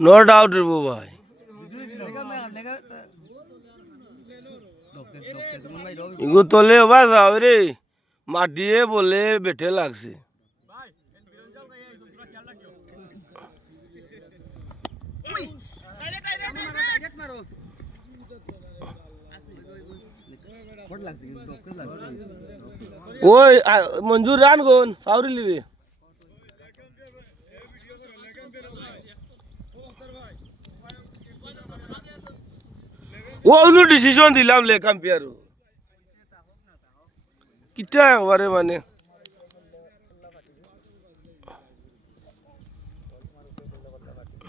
No doubt रे भाई इगो तले बात रे माटिए बोले बैठे लागছে ওই মঞ্জুর রান কোন ফাউরি লিবি ও উনি ডিসিশন দিলাম লে কম্পেয়ার কিটা একবারে মানে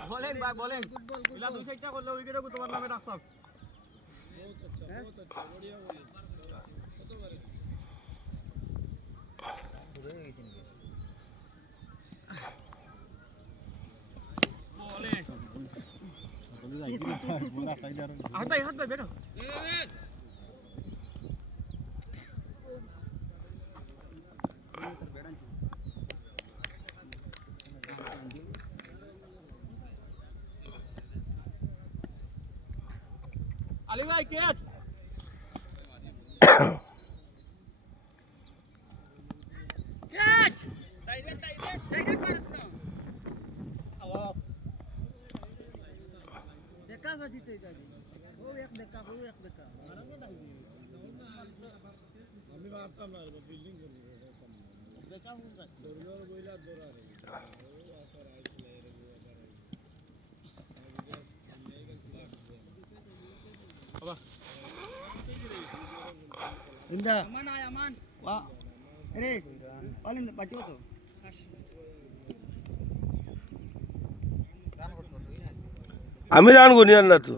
बोलें भाई बोलें इला दूसरे क्या कर लो विकेट को तुम्हारे नाम रख सब बहुत अच्छा बढ़िया बोले हाथ भाई बैठो Ali bhai catch catch direct pass na देखा बजी ते जाजी वो एक देखा আমি মারতাম না ফিল্ডিং করি দেখা হুন সরলোর বইলা দৌড়া রে ও আসর আইছিল এর বাবা इंदा अमन आया अमन वाह अरे ऑल इन बच्चों तो আমি রান গনিয়ার না তো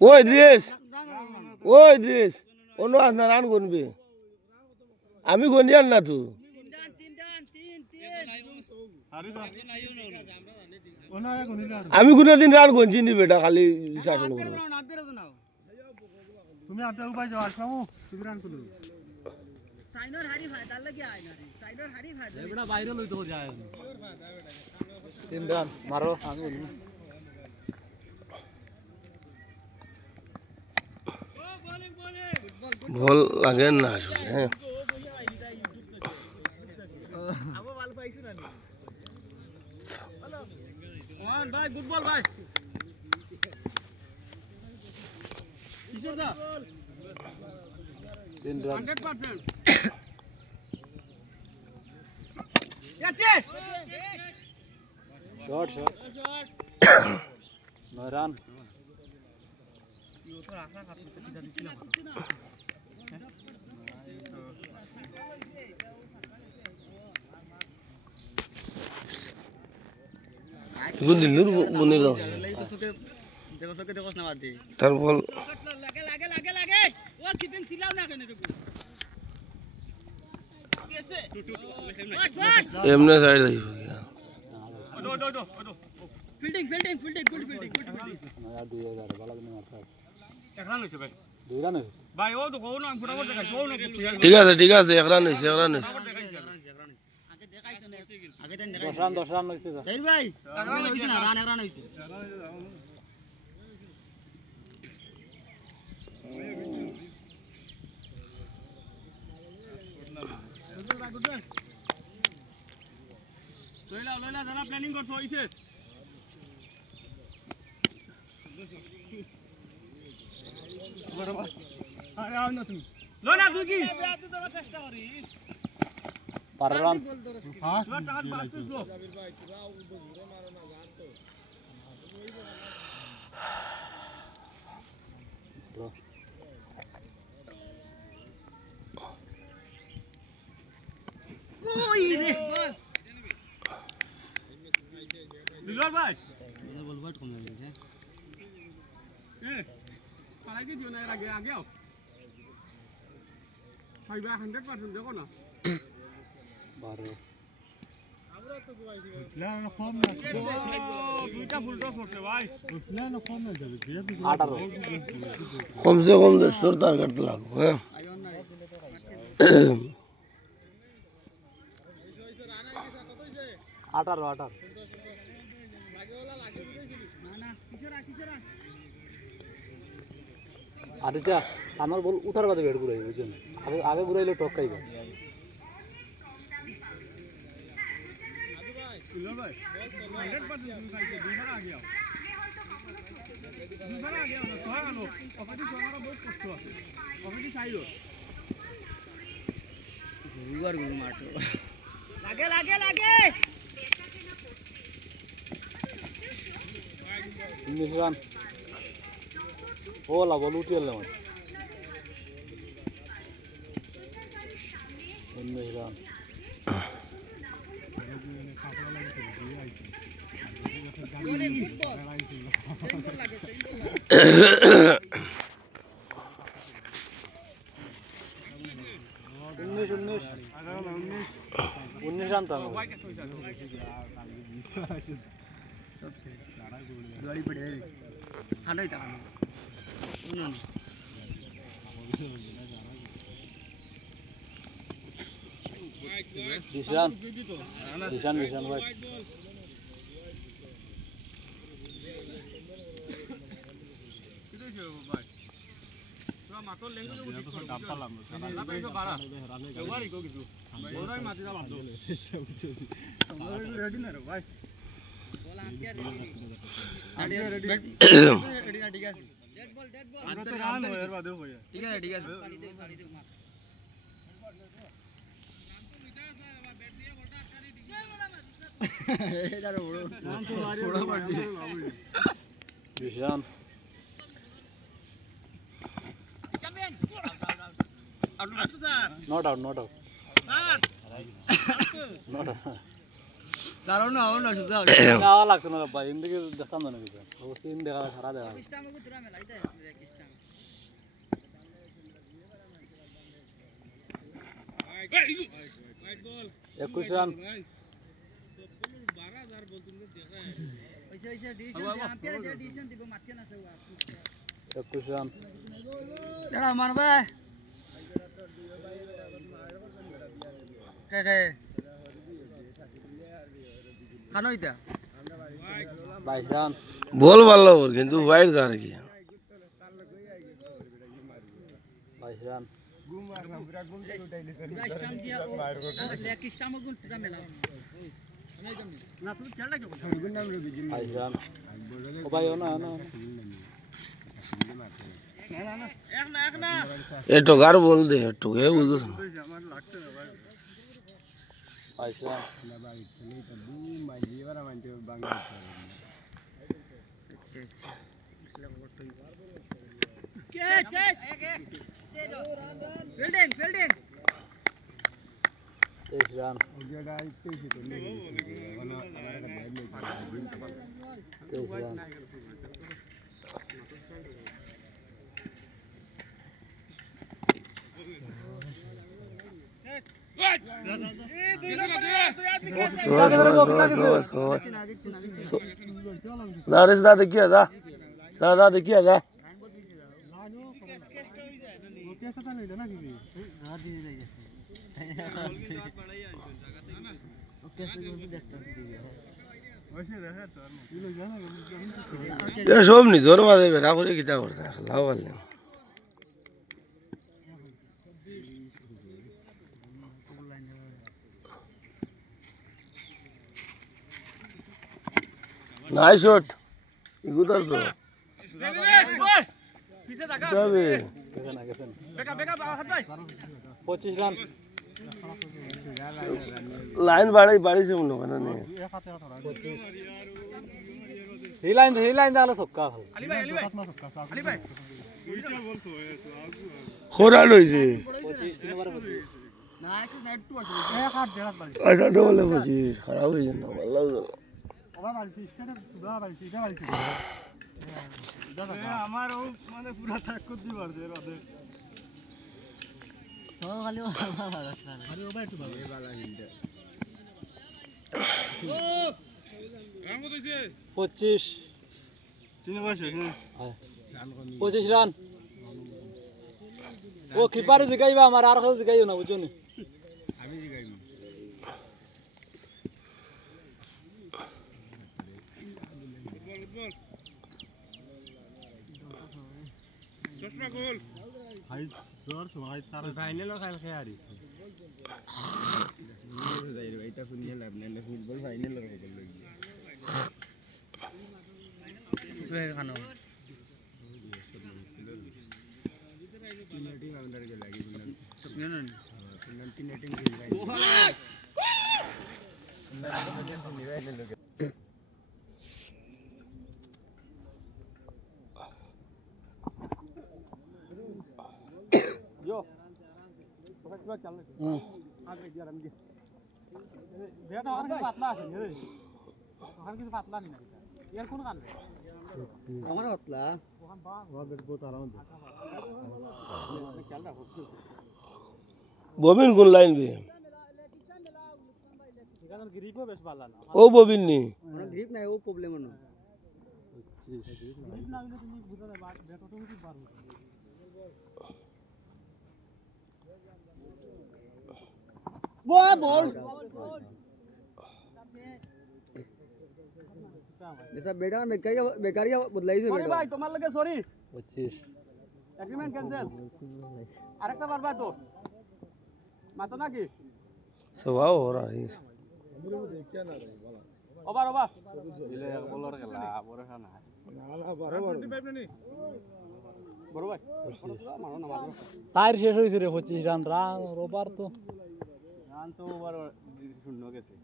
ও ইদ্রিস অন্য আসনা রান গনবে আমি গনিয়ার না তো আমি কোনদিন রান গনছি নি বেটা খালি শাসন করো তুমি আপনি উপাই যাও আসমামু তুমি রান করো সাইনর হারি ভাই তার লাগি আয় না সাইনর হারি ভাই বেটা বাইরে লই তো যায় তিন রান মারো আমি বলি বল লাগে না আসলে হ্যাঁ আবো বল পাইছো না হ্যালো ওয়ান ভাই গুড বল ভাই কিসে দা 3 রান 100% याचे शॉट 9 রান यो तो आखा खात किदा दिला গুদিলুর মনে দাও देखो सके देखो ना बात दे তার বল लगे वो कीपिंग सिलाव ना करने देखो कैसे এমনে সাইড যাইব গিয়া दो फील्डिंग गुड फील्डिंग यार 2000 बाला ने मारता एक রান হইছে ভাই 2 রান হইছে ভাই ও তো কোন না ফটাফট দেখাই কোন ঠিক আছে এক রান হইছে আগে দেখাইছ না আগে দেন দেখাই 10 রান হইছে তো দেই ভাই এক রান হইছে না এক রান হইছে লইলা যারা প্ল্যানিং করছো হইছে আরে আও না তুমি লইলা তুই কি তুই তো চেষ্টা করিস পাররান হ্যাঁ টাকা বাড়ছিস লো জাবির ভাই তোরা বুঝরে মারো না জান তো ওই রে বাস দিলওয়ার ভাই ये बोल बात कम लगे है आगे दियो ना आगे आओ भाई भाई 100% देखो ना 12 কমসে কম 150 টার্গেট লাগবে হ্যাঁ 18 আদিতা আমার বল উঠার বাদে বেড ঘুরাই বুঝছেন আগে আগে ঘুরাইলে টক খাইবে মিশরান ওলা বল উঠিয়ে এলাম মিশরান उन्नीस रान था गाड़ी पड़े खाना ही था निशान भाई निशान not out not out सारों ने आओ ना सुधा ना लागतो ना भाई इंदके देखता ना किसी वो सीन देखा सारा देखा किस्टा में को तुरा में लाइता है किस्टा में 21 রান वैसे वैसे डिसीजन यहां पे जो डिसीजन दिबो मारके ना सब 21 রান जरा मान भाई के खानो इता 22 রান বল ভালো ওর কিন্তু ওয়াইড যা কি 22 রান स्टंप दिया ओ लेग स्टंप को तुरा में लाओ ना तू खेलना क्यों 22 রান ও ভাই না না एक ना এটো গার বল দে এটো কে বুঝছ 22 রান फील्डिंग 23 রান 23 রান দাঁড়িস দা দেখিয়া দা দা দেখিয়া দা সব নিজের মাঝে বেড়া করে কিতা করতে লাভ পারলেন নাই শট ইগুদার তো যাবে গেছেন 25 রান লাইন বাড়িছে মনে হয় না এই লাইন দাও ছক্কা খোরা লইছে 25 তিনবার 25 ना एक नेट टू আটা ডবল 25 খারাপ হয়ে যায় না ভালো লাগে আমার মানে পুরা থাক করতে পারছে রাতে আরে ও ভাই একটু ভালো বালা হিলটা 25 তিন বয়স হ্যাঁ 25 রান ও কিপারে দিগাইবা আমার আর কাছে দিগাইও না বুঝছো নি আমি জিগাইবি চশমা গোল ভাই জোর সময় তার ফাইনালও খেল খেয়ে হারিছে এটা শুনিয়ে লাভ নেই ফুটবল ফাইনালের খবর লাগি খানো তিন টিম আমাদের কে লাগি শুনলাম তিন টিম খেল যায় यो तो चल आगे दिया हम के बेटा और কিছু পাতলা আছে রে ওখানে কিছু পাতলা নেই এর কোন কান আমার পাতলা ওখান বা ও বেট বহুত আরাম দে খেলটা হচ্ছে ববিন কোন লাইন বে এখানে গ্রিপও বেশ ভালো না ও ববিন নি মানে গ্রিপ নাই ও প্রবলেম না গ্রিপ না হলে তুমি বুঝা যায় বেট অটোমেটিক পারবে বল ऐसा बेटा बेकारी बदलाई से সরি बेटा ভাই তোমার লাগে সরি 25 এগ্রিমেন্ট ক্যান্সেল আরেকটা বারবার তো মাতো নাকি स्वभाव हो रहा है ওভার ওভার দিলে এক বলার খেলা বড় না বড় ভাই মারো না মারো টায়ার শেষ হয়েছে রে 25 রান রান ওভার তো রান তো ওভার শূন্য গেছে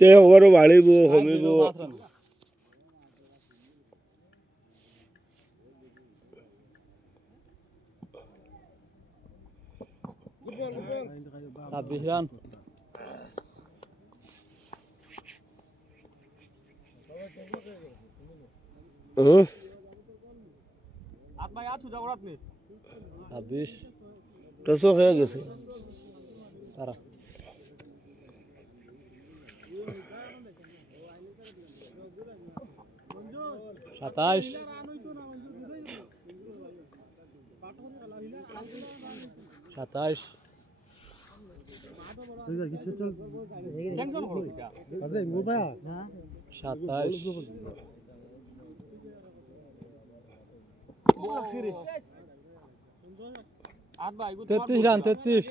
ते ओवर वाली वो हमी वो ছাব্বিশ রান হাত ভাই হাত সুজা করাত নি 26 टसो হয়ে গেছে তারা 27 27 টেনশন করো এটা আরে মোবাইল 27 ভুল লাগছে রে হাত ভাই 33 রান 33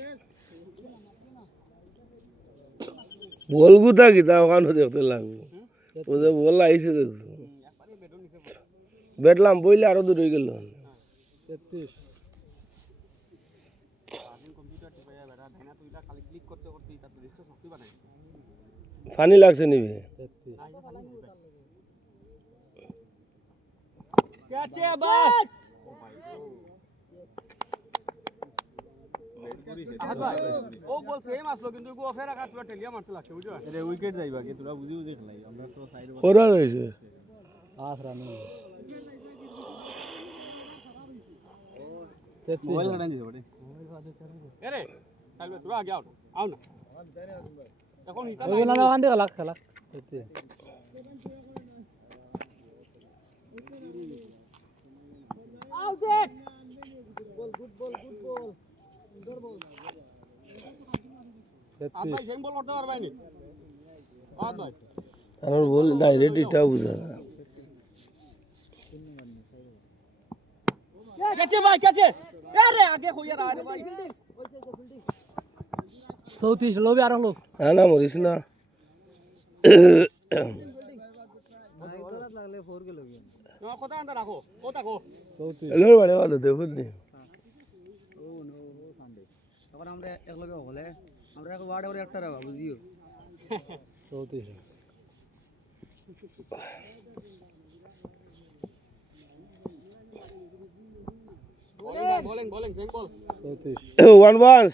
বল গুতা কি তা ওখানে দেখতে লাগবে ও যে বল আইছে দেখো বেটলাম বইলে আরো দূর হয়ে গেল 33 কম্পিউটার টিপাইয়া বেটা ধাইনা তুইটা খালি ক্লিক করতে করতে এটা তো রিস্ট শক্তি বানাই ফানি লাগছে নিবে 33 ক্যাচে বাস ও বলছে এই মাসলো কিন্তু গো ফেরা কাট পুরো টেলিয়া মারতে লাগছে বুঝছো আরে উইকেট যাইবা কি তোরা বুঝি বুঝি খেলাই আমরা তো সাইড খরা রয়েছে 8 রান মোবাইল 33 কাটাই দিতে বটে এরে তাহলে তোরা আগে আও না এখন হিতা ওই না ওখান থেকে লাখ খেলা 33 আউট বল গুড বল সুন্দর বল আদ ভাই সেম বল করতে পারবে না আদ ভাই আর বল ডাইরেক্ট এটা বুঝা ক্যাচে ভাই ক্যাচে আরে আগে কইয়া রে ভাই 34 লোবে আর লোক না না মরিস না না কথা আন্দা রাখো কথা কো 34 এলো বড় ভালো দেখো নি তখন আমরা একলগে হলে আমরা এক ওয়ার্ড করে একটা রাখা বুঝিও 34 বোলিং সেম বল 34 ওয়ান বাস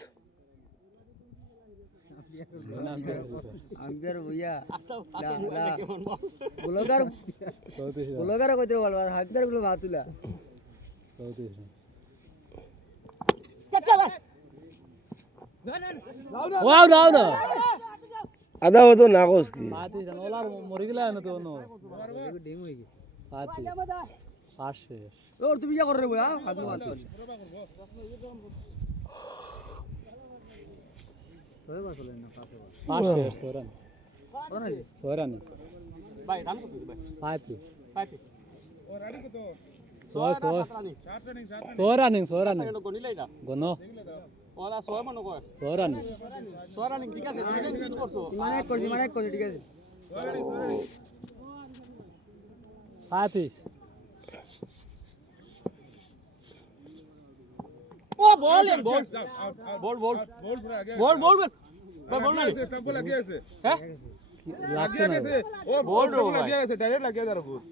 আম্পায়ার ভইয়া আচ্ছা আচ্ছা কেমন বল ব্লগার 34 ব্লগার কইতে বলবা আম্পায়ার গুলো মাতুলা 34 ওয়াও নাও না আদা হতো না কোস কি 35 রান ওলার মরে গেলে না তো নো ডিম হয়ে গেছে 5 শেষ ওর তুমি ইয়া করে বয়া হাত মার পাঁচ শেষ সোরান সোরান ভাই রান কত ভাই 5 পাইতে সোরানিং গনিলা এটা গনো ওরা 6 মান কয় সোরানিং সোরানিং ঠিক আছে তুমি কিছু করছো মানে করছি ঠিক আছে 35 ও বল না স্টাম্প লাগিয়ে আছে হ্যাঁ লাগছে না ও বল রে ভাই লাগিয়ে আছে ডাইরেক্ট লাগিয়ে দাও গুড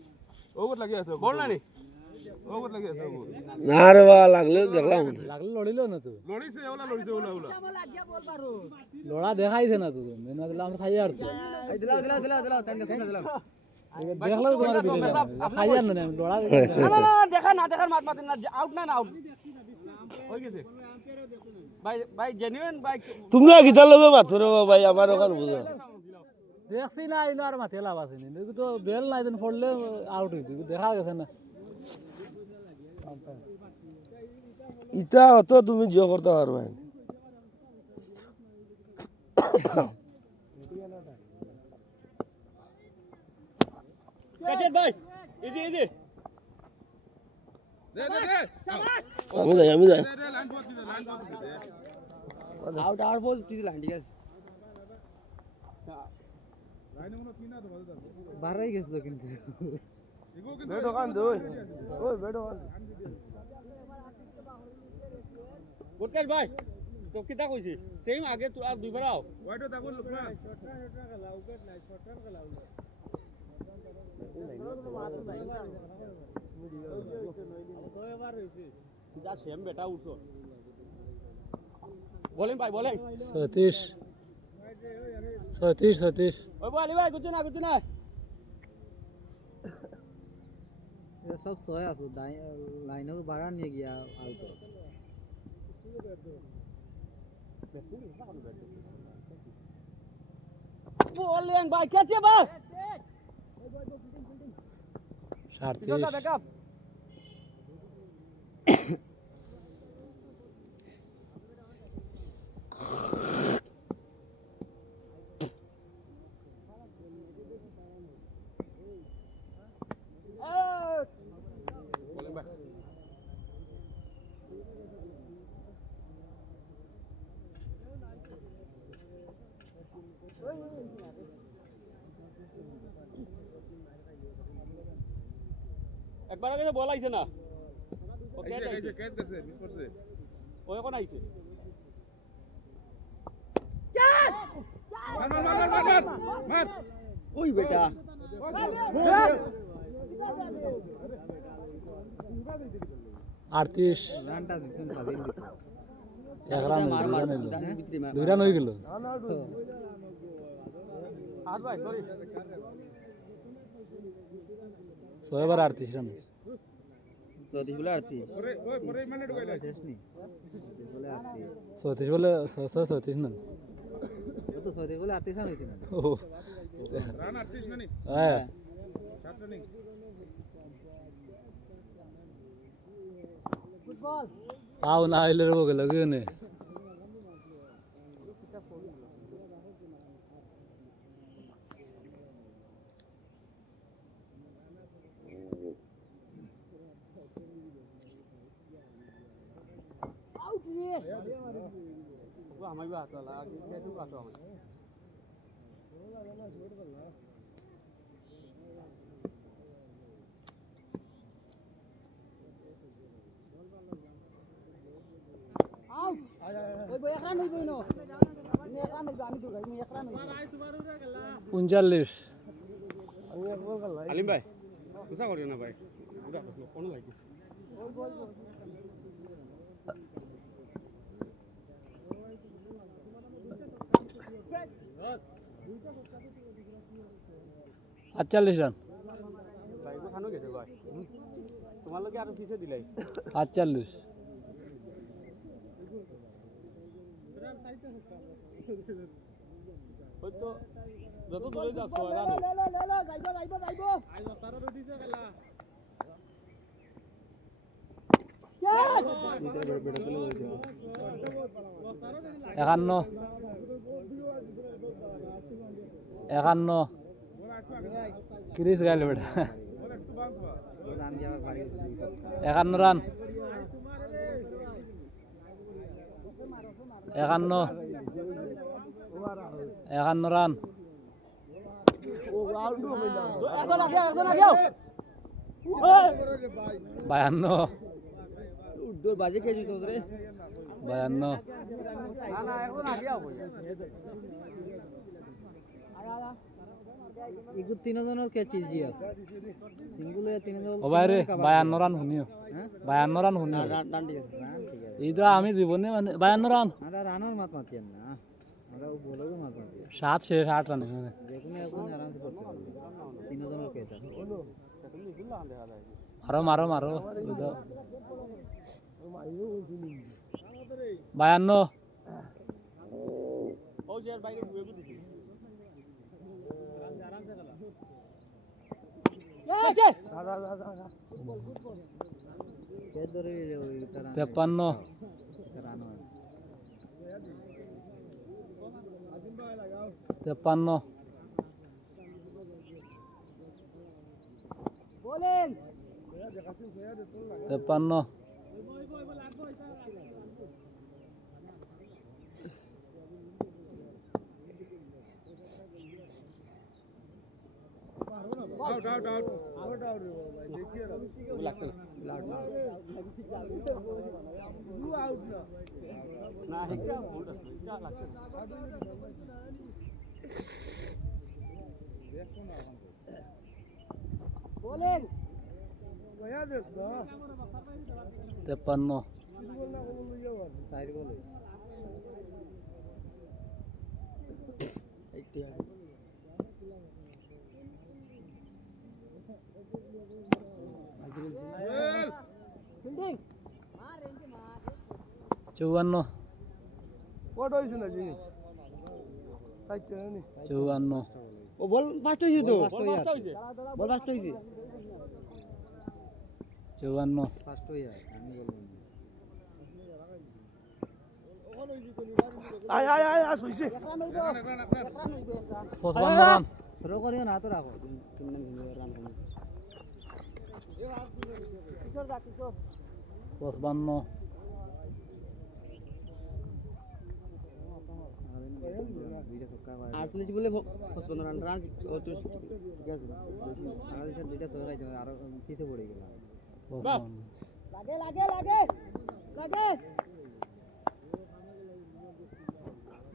ওগুড লাগিয়ে আছে বল না নি ওগুড লাগিয়ে আছে ওগুড না রে বা লাগলে দেখলাম লাগলে লড়িলো না তো লড়িছে ওলা লড়া দেখাইছে না তো মেনা দিলাম আমরা খাই আর তো দিলা তাই দিলা দেখলো তোমার দিলে খাই আর না লড়া না দেখা না দেখার মাত মাতেন না আউট না আউট হই গেছে ভাই জেনুইন ভাই তোমরা গিটার লগে মাথো রে ভাই আমার ওখান বুঝো দেখছি না ইনো আর মাথে লাভ আছে নি তো বেল নাই দেন পড়লে আউট হইতো দেখা গেছে না ইটা অত তুমি জিও করতে পারবে না কাছে ভাই ইজি দে আমি যাই দে লাইন পথ দিতে আউট বল দিলা ঠিক আছে লাইনে মনে তিন না তো বাজে যাবে বাড়াই গেছিল কিন্তু ইগো কিন্তু বেড ওখান দে ওই বেড ওখান গুটকার ভাই তো কিটা কইছি সেম আগে তো আর দুইবার আও ওয়াইটো তাকো লোকমান যা সেম বেটা উঠছো বলেন ভাই বলেন 36 ওই বলি ভাই গুছ না ये सब सोया तो लाइनों को बाहर नहीं गया आउट বলেন ভাই কেছে ভাই 37 ব্যাকআপ একবার আগে বল আইছে না ও ক্যাচ আইছে ক্যাচ গেছে মিস করছে ও এখন আইছে মার ওই বেটা আটত্রিশ রানটা দিছেন সাবিল দিছেন এক রান দুই রান হয়ে গেল আর ভাই সরি 6 বার 38 রান 34 বলে 38 ওরে ওরে মানে ঢুকাইলা শেষ নেই বলে 38 34 বলে 36 না ও তো 34 বলে 38 রান হইছে না ও রান 38 না নি হ্যাঁ 7 রানিং আও না আইলে রে বগলে গনে আমার भी आता ला कैसे आता हूं आउट ওই বই একরান হইবই না আমি একরান হইব আমি দুগাই আমি একরান হইব ভাই তোমার উড়া গেলা 39 আলিম ভাই কুসা করিও না ভাই উড়া কসলো কোন লাগিস আটচল্লিশ রান ভাই গো খানো গেছে ভাই তোমার লগে আর পিছে দিলাই 48 হয়তো যত দূরে যাচ্ছ জানো একান্ন একান্ন তিরিশ গাইলে বেটা একান্ন রান একান্ন একান্ন রান বায়ান্ন বায়ান্ন তিনজনের ক্যাচ ইজি সিঙ্গুলে তিনজন ও বাইরে বায়ান্ন রান শুনিও বায়ান্ন রান শুনিও রান ঠিক আছে এইটা আমি জীবনে মানে বায়ান্ন রান আমরা রানের মাত মাতি না আমরা বলগো মাত মাতি 7 রান যেকোনো এখন আরামসে করতে পারবে তিনজনের ক্যাচ আছে মারো মারো মারো ওই দাও। বায়ান্ন ক্যাচ ধরে ওই তারা তেপ্পান্ন রান হয় তেপ্পান্ন তেপ্পান্ন out out out out out রে ভাই দেখিয়ে লাগছে না দু আউট না এটা ভুল আছে এটা লাগছে বলেন গয়া দেশ না তেপ্পান্ন সাইড বলে এইটা ফিল্ডিং চৌয়ান্ন কোট হইছে না জিনিস সাইতে নি চৌয়ান্ন ও বল ফাস্ট হইছে তো বল ফাস্ট হইছে চৌয়ান্ন ফাস্ট হইয়া আমি বললাম আয় আয় আয় আস হইছে পঁচপান্ন রান থ্রো করিও না তো রাখো তিন রান কমিছে পঁচপান্ন দুইটা ছক্কা মারে 48 বলে 55 রান রান ও তো ঠিক আছে বাংলাদেশের দুইটা ছক্কা খাইছে আর পিছে পড়ে গেল পঁচপান্ন লাগে লাগে লাগে লাগে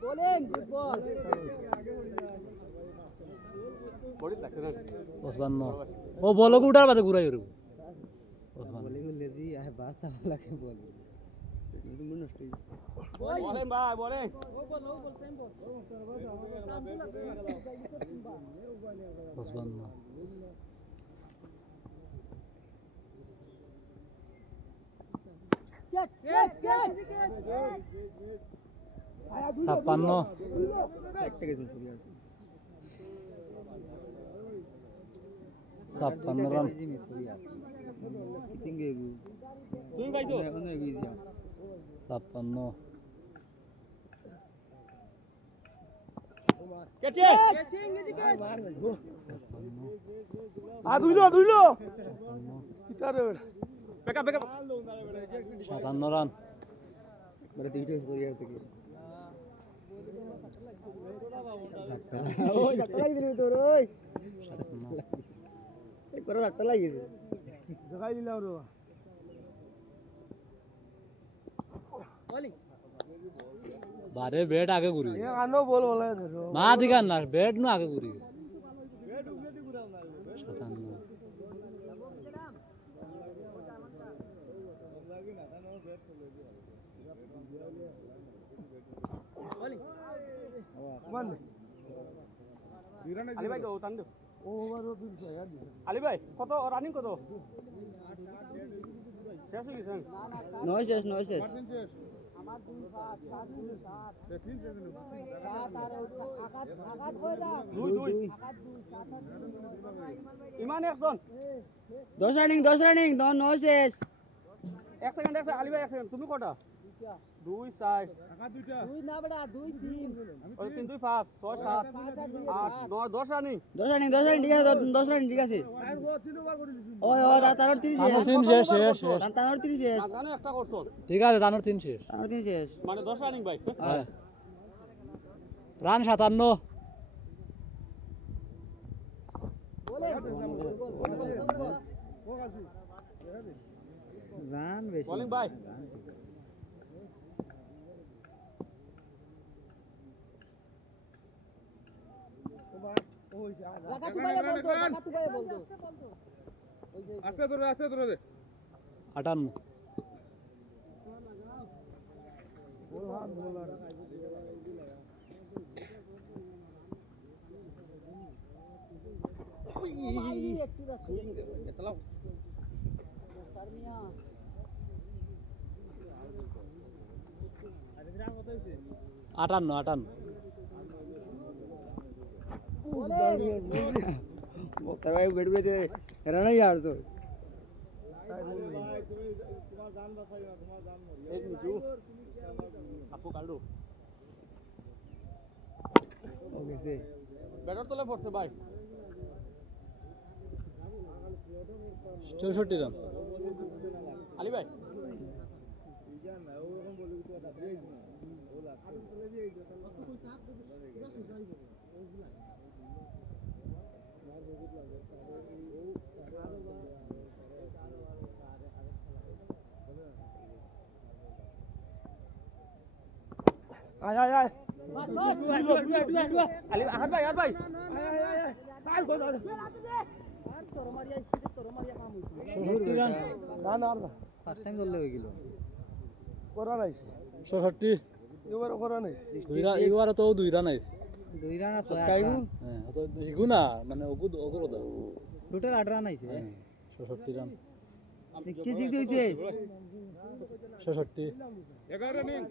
বোলিং গুড বল বডি লাগছে না পঁচপান্ন ও বলক উঠার বাদে ঘুরাই উঠব পঁচপান্ন বলিং লেজি আয় বাসা লাগে বল তুমি নষ্ট হই বলেন ভাই বলেন পঁচপান্ন ছাপ্পান্ন একটা গেছে চলে আসে ছাপ্পান্ন রান মিস করি আসে কিপিং গেগু তুমি পাইছো অন্য এগিয়ে যা ছাপ্পান্ন ক্যাচে আ দুইলো ইতারে ব্যাকআপ ব্যাকআপ 57 রান মানে দুইটা সরি আছে কি ওই জাতা লাগিছে তোর ওই এই পরে জাতা লাগিছে জগাই দিলাম রে বারে ব্যাট আগে ঘুরি এ আনো বল বলা ধরো মা দিগান না ব্যাট নো আগে ঘুরি 57 মান আলী ভাই তো টান দে ওভারও 200 यार আলী ভাই কত রানিং কত শেষ হয়ে গেছে নয় শেষ দুই ইমান একজন 10 রানিং দন ন শেষ এক সেকেন্ড আলী ভাই এক সেকেন্ড তুমি কটা 2 4 দুই না বেটা দুই তিন ওই 3 2 5 6 7 8 9 10 রানিং 10 রানিং ঠিক আছে 10 রানিং ঠিক আছে ওই তারর 30 তানোর শেষ তিন শেষ শেষ শেষ তারর 30 শেষ মাঝখানে একটা করছো ঠিক আছে তানোর তিন শেষ তারর 30 শেষ মানে 10 রানিং ভাই হ্যাঁ রান 57 রান বেশি বোলিং ভাই আস্তে ধরে দে 58 58 তার ভাই বেড বেতে রানা यार তো एक मिजू আপু কালু ওকে ব্যাটার তোলে পড়ছে ভাই 64 রান আলী ভাই আয় আয় আয় আলী আহাত ভাই আয় রান না না না ফার্স্ট টাইম বললে হয়ে গেল করা নাইছে 64 এবারে করা নাইছে এবারে তো 2 রান আইছে 2 রান আছে হ্যাঁ তো হিগু না মানে ওগু ওগু দা টোটাল 8 রান আইছে 66 রান 66 হইছে 66 11 রানিং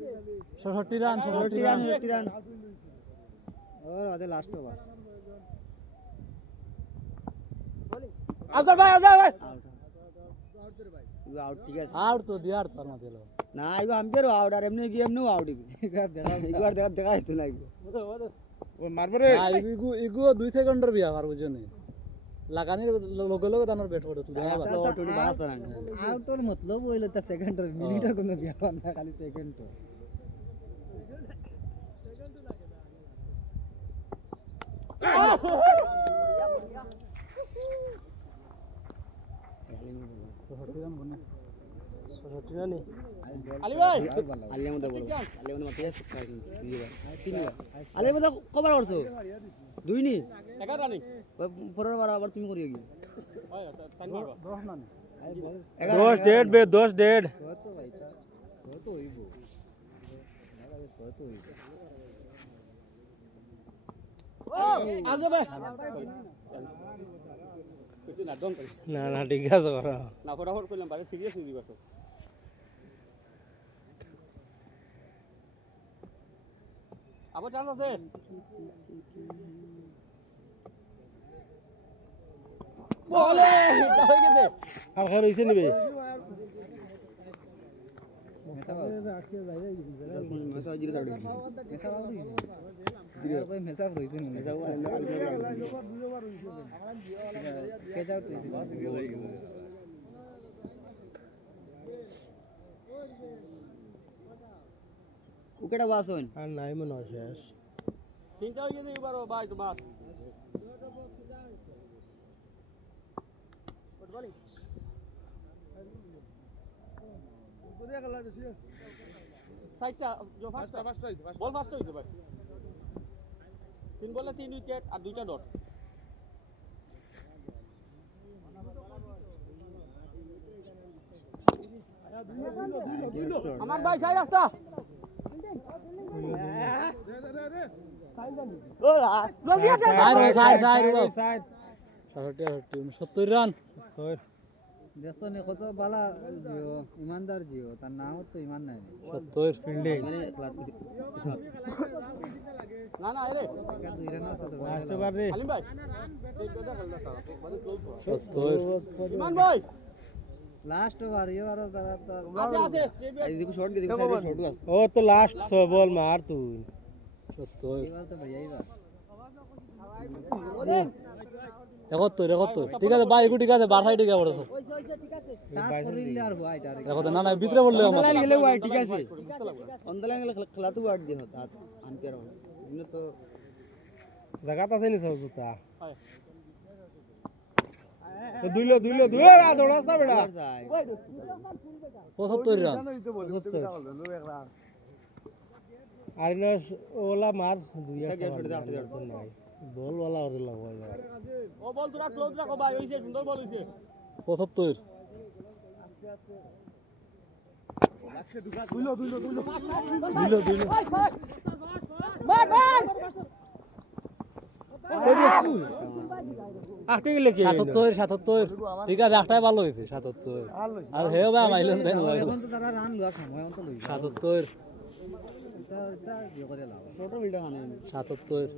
66 রান 60 রান और আদে লাস্ট ওভার আজল ভাই আউট ঠিক আছে আউট তো দিয়ার তার মাঝে লো না ইগো আম্পায়ার আউট আর এমনি কি এমনি আউট একবার দেখা হইতো না ও মারবে রে ইগু ইগু 2 সেকেন্ডের বিয়া আর বুঝনি লাগানি লগে লগে তানোর ব্যাট করে তুই আউটর মতলব হইলো তা সেকেন্ডের মিনিটের কোনো ব্যাপার না খালি সেকেন্ড তো আলী ভাই আলিয়া মধ্যে বলো আলিয়া মধ্যে মাতিয়ে তিনবার আলিয়া মধ্যে কবার করছো দুই নি 11 রানিং পরের বার আবার তুমি করিয়ে গিয়ে ওই টাইম মারবা 10 রান 10 ডেড বে 10 ডেড তো ভাই তো হইব তো হইব আজল ভাই কিছু না দম করি না না ঠিক আছে করা না ফটাফট কইলাম বারে সিরিয়াস হয়ে দিবাস আবার চান্স আছে বলে হয়ে গেছে আর খাই রইছে নিবে মেসা জিরে দাঁড়ি মেসা বাবু জিরে কই মেসা হইছে না মেসা কে যাও উকেটা বাসন আর নাই মনে হয় শেষ তিনটা হয়ে গেছে এবার ভাই তোমার সাইডটা जो ফার্স্টটা বল ফার্স্ট হইছে ভাই 3 বলে 3 উইকেট আর 2টা ডট আমার ভাই সাইড একটা জলদি আছে সাইড সাইড সাইড 60 রান দেখছো নি কত বালা জিও ইমানদার জিও তার নাম তো ইমান নাই 70 ফিল্ডিং না না রে আলিম ভাই 70 ইমান ভাই লাস্ট ওভার এবারে তারা তো আছে এই দেখো শর্ট দিয়ে দেখো সাইডে শর্ট আছে ও তো লাস্ট 6 বল মার তুই 70 এবার তো ভাইয়াই যা 71 ঠিক আছে ভাই এগু ঠিক আছে বার সাইডে গিয়ে পড়ছো টাচ করিলে আর ভাই এটা এখন না না ভিতরে বললে আমার অনলাইন গেলে ওয়াই ঠিক আছে অনলাইন গেলে খেলা তো ওয়াট দিয়ে হতা আনতে আর ইনো তো জায়গাত আছে নি সব জুতা তো দুইলো রা দৌড়াস না বেটা 75 রান আর না ওলা মার দুই এটা গিয়ে ছড়ে দাও নাই বল वाला और लगवा यार ও বল তোরা ক্লোজ রাখো ভাই হইছে সুন্দর বল হইছে 75 আটে গেলে কি 77 ঠিক আছে একটাই ভালো হয়েছে 77 আর হেও বা মাইলেন দেন এখন তো তারা রান লওয়ার সময় অন্ত লই 77 এটা ইয়ে করে লাভ ছোট বিলটা হানে 77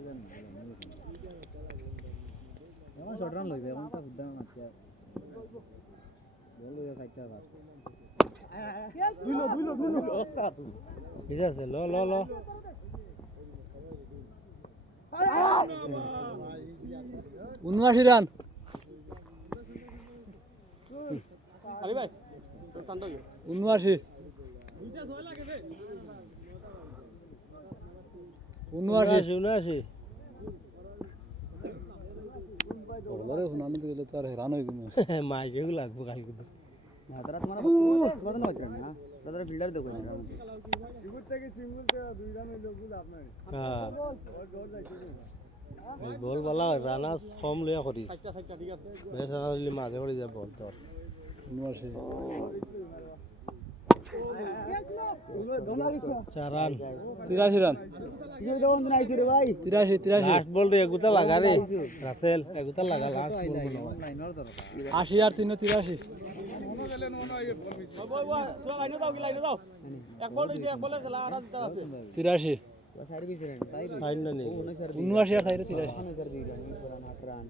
এখন শর্ট রান লইবে এখন তো বুদ্ধা মারতে বল লইয়া ফাইটটা বাস ঠিক আছে ল 79 রান আলি ভাই তোর টান দাও 79 79 ওরে শুনানো দিলে তো আর হেরান হয়ে গেল মাইকে লাগবো কাই কিন্তু না তারা তোমার তোমাদের না হইছে না তারা ফিল্ডার দেখো না হ্যাঁ এই বল वाला রানাস কম লয়া করিস আচ্ছা ঠিক আছে বেশ রানা দিলে মাঝে পড়ে যায় বল তোর 79 চার রান 83 রান ভাই 83 লাস্ট বল রে এগুতা লাগা রে রাসেল এগুতা লাগা লাস্ট বল লাইনের দরকার 80 আর 383 বল বল তোরা লাইনে দাও কি লাইনে দাও এক বল হইছে এক বলে খেলা আর আছে 83 সাইড গেছে রে তাই সাইন না নেই 79 আর 83 कर दी रानी पूरा नाक रान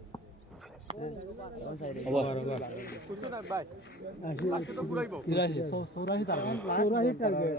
ভাই 83 টার্গেট